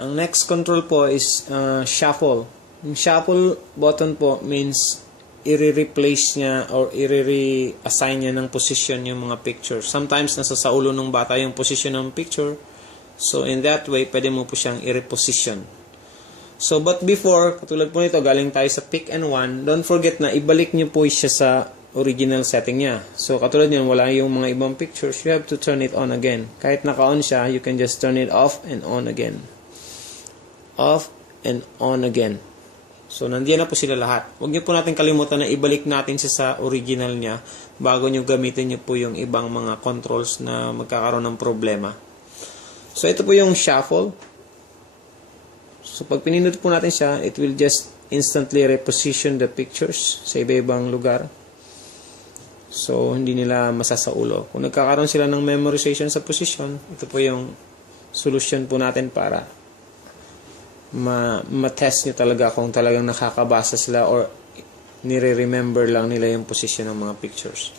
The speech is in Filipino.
Ang next control po is shuffle. Yung shuffle button po means i-replace niya or i-reassign niya ng position yung mga picture. Sometimes nasa sa ulo ng bata yung position ng picture. So in that way, pwede mo po siyang i-reposition. So but before, katulad po nito, galing tayo sa pick and one, don't forget na ibalik niyo po siya sa original setting niya. So katulad niyan, wala yung mga ibang pictures, you have to turn it on again. Kahit naka-on siya, you can just turn it off and on again. Off and on again. So, nandiyan na po sila lahat. Huwag niyo po natin kalimutan na ibalik natin siya sa original niya bago niyo gamitin niyo po yung ibang mga controls na magkakaroon ng problema. So, ito po yung shuffle. So, pag pinindot po natin siya, it will just instantly reposition the pictures sa iba-ibang lugar. So, hindi nila masasaulo. Kung nagkakaroon sila ng memorization sa position, ito po yung solution po natin para ma-test nyo talaga kung talagang nakakabasa sila or nire-remember lang nila yung position ng mga pictures.